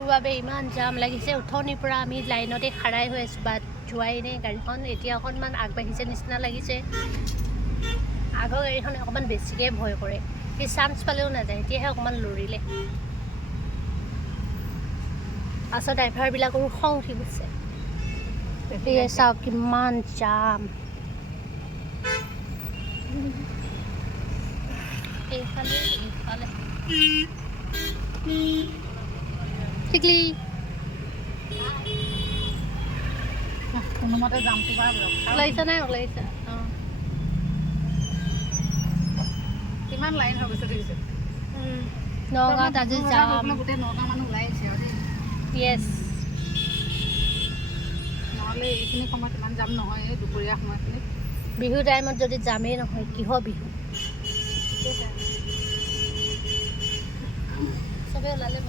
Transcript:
বাবে ইমান জাম লাগিছে উঠনিৰ পৰা আমি লাইনতে খাৰাই হৈ আছোঁ বাট যোৱাই নাই গাড়ীখন এতিয়া অকণমান আগবাঢ়িছে নিচিনা লাগিছে আগৰ গাড়ীখনে অকণমান বেছিকৈ ভয় কৰে সি চান্স পালেও নাযায় এতিয়াহে অকণমান লৰিলে আচল ড্ৰাইভাৰবিলাকৰো খং উঠি গৈছে এয়া চাওক কিমান জাম এইফালে এইফালে টিকলি কোনোমতে জামটো বা ওলাইছে নাই ওলাইছে অঁ কিমান লাইন হৈ গৈছে দেখিছে নগাঁৱত আজি যাম গোটেই 9টা মানুহ ওলাই আহিছে আৰু দেই য়েছ নহ'লে এইখিনি সময়ত ইমান জাম নহয় এই দুপৰীয়া সময়খিনিত বিহু টাইমত যদি যামেই নহয় কিহৰ বিহু চবেই ওলালে